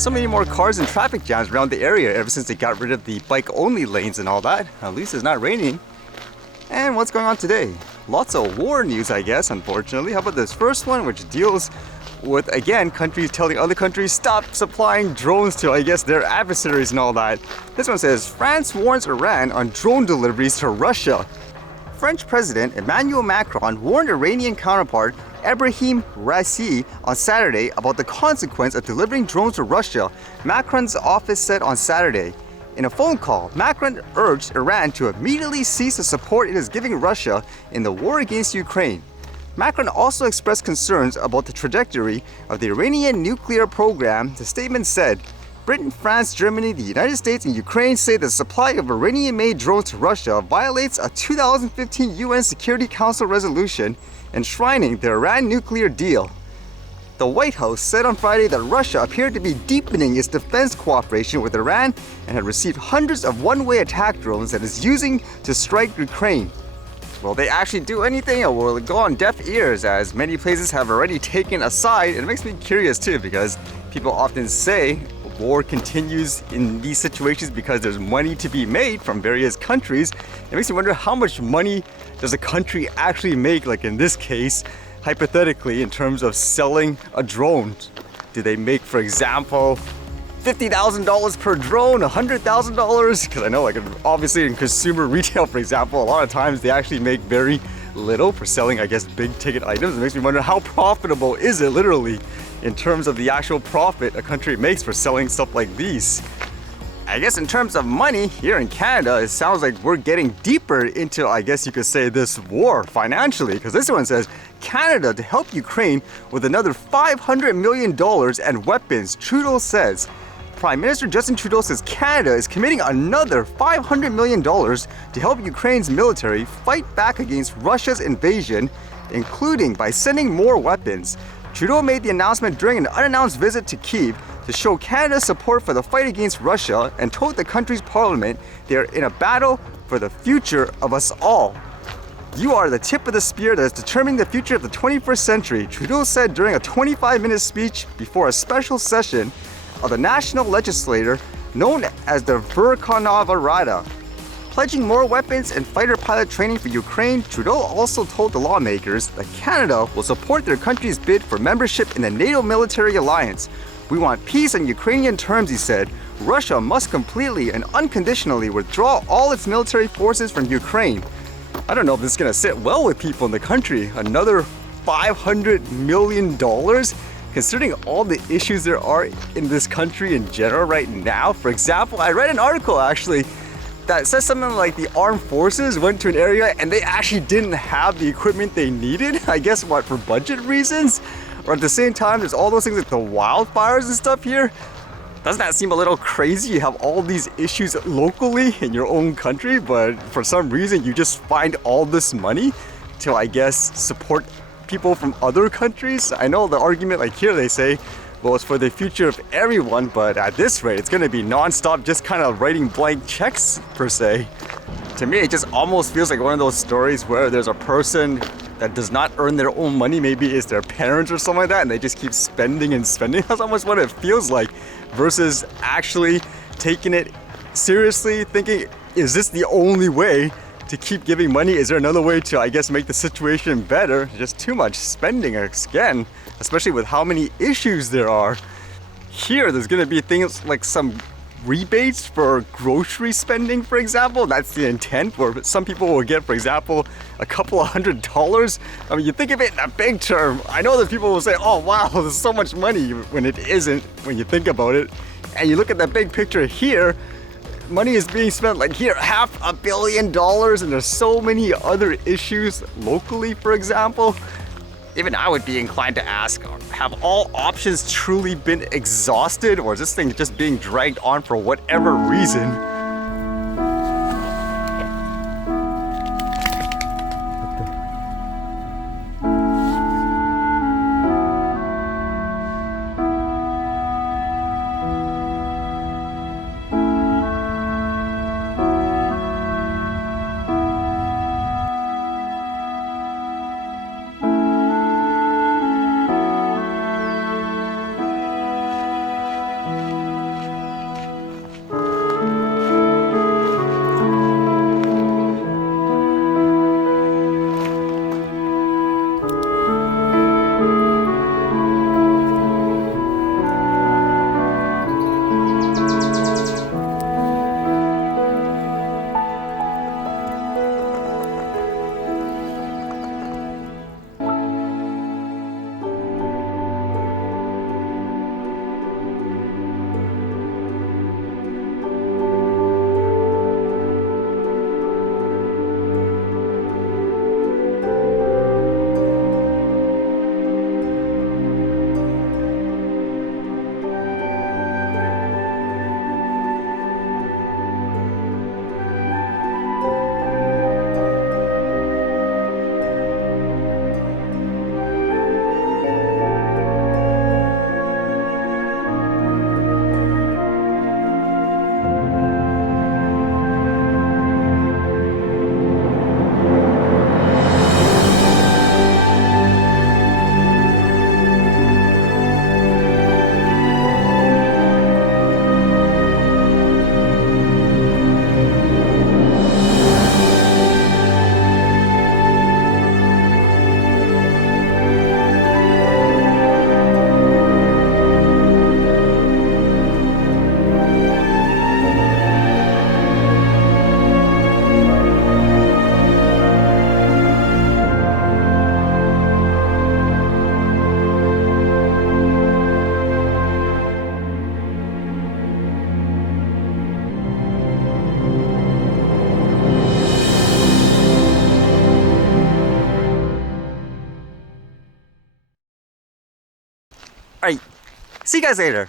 so many more cars and traffic jams around the area ever since they got rid of the bike-only lanes and all that. At least it's not raining. And what's going on today? Lots of war news, I guess, unfortunately. How about this first one, which deals with, again, countries telling other countries stop supplying drones to, I guess, their adversaries and all that. This one says, France warns Iran on drone deliveries to Russia. French President Emmanuel Macron warned Iranian counterpart Ebrahim Raisi on Saturday about the consequence of delivering drones to Russia, Macron's office said on Saturday. In a phone call, Macron urged Iran to immediately cease the support it is giving Russia in the war against Ukraine. Macron also expressed concerns about the trajectory of the Iranian nuclear program. The statement said, Britain, France, Germany, the United States, and Ukraine say the supply of Iranian-made drones to Russia violates a 2015 UN Security Council resolution enshrining the Iran nuclear deal. The White House said on Friday that Russia appeared to be deepening its defense cooperation with Iran and had received hundreds of one-way attack drones that it's using to strike Ukraine. Will they actually do anything, or will it go on deaf ears, as many places have already taken a side? It makes me curious too, because people often say war continues in these situations because there's money to be made from various countries. It makes me wonder, how much money does a country actually make, like in this case, hypothetically, in terms of selling a drone? Do they make, for example, $50,000 per drone, $100,000? Because I know, like, obviously in consumer retail, for example, a lot of times they actually make very little for selling, I guess, big ticket items. It makes me wonder, how profitable is it, literally, in terms of the actual profit a country makes for selling stuff like these? I guess in terms of money, here in Canada, it sounds like we're getting deeper into, I guess you could say, this war financially, because this one says, Canada to help Ukraine with another $500 million and weapons, Trudeau says. Prime Minister Justin Trudeau says Canada is committing another $500 million to help Ukraine's military fight back against Russia's invasion, including by sending more weapons. Trudeau made the announcement during an unannounced visit to Kyiv to show Canada's support for the fight against Russia and told the country's parliament they are in a battle for the future of us all. You are the tip of the spear that is determining the future of the 21st century, Trudeau said during a 25-minute speech before a special session of the National Legislature known as the Verkhovna Rada. Pledging more weapons and fighter pilot training for Ukraine, Trudeau also told the lawmakers that Canada will support their country's bid for membership in the NATO military alliance. We want peace on Ukrainian terms, he said. Russia must completely and unconditionally withdraw all its military forces from Ukraine. I don't know if this is going to sit well with people in the country. Another $500 million? Considering all the issues there are in this country in general right now. For example, I read an article actually that says something like the armed forces went to an area and they actually didn't have the equipment they needed. I guess what, for budget reasons? Or at the same time, there's all those things like the wildfires and stuff here. Doesn't that seem a little crazy? You have all these issues locally in your own country, but for some reason you just find all this money to, I guess, support people from other countries. I know the argument, like here they say, well, it's for the future of everyone, but at this rate, it's going to be non-stop just kind of writing blank checks, per se. To me, it just almost feels like one of those stories where there's a person that does not earn their own money, maybe it's their parents or something like that, and they just keep spending and spending. That's almost what it feels like, versus actually taking it seriously, thinking, is this the only way to keep giving money? Is there another way to, I guess, make the situation better? Just too much spending again, especially with how many issues there are. Here, there's gonna be things like some rebates for grocery spending, for example. That's the intent, where some people will get, for example, a couple of $100. I mean, you think of it in a big term. I know that people will say, oh wow, there's so much money, when it isn't, when you think about it. And you look at that big picture here, money is being spent, like here, $500 million, and there's so many other issues locally, for example. Even I would be inclined to ask, have all options truly been exhausted, or is this thing just being dragged on for whatever reason? Alright, see you guys later.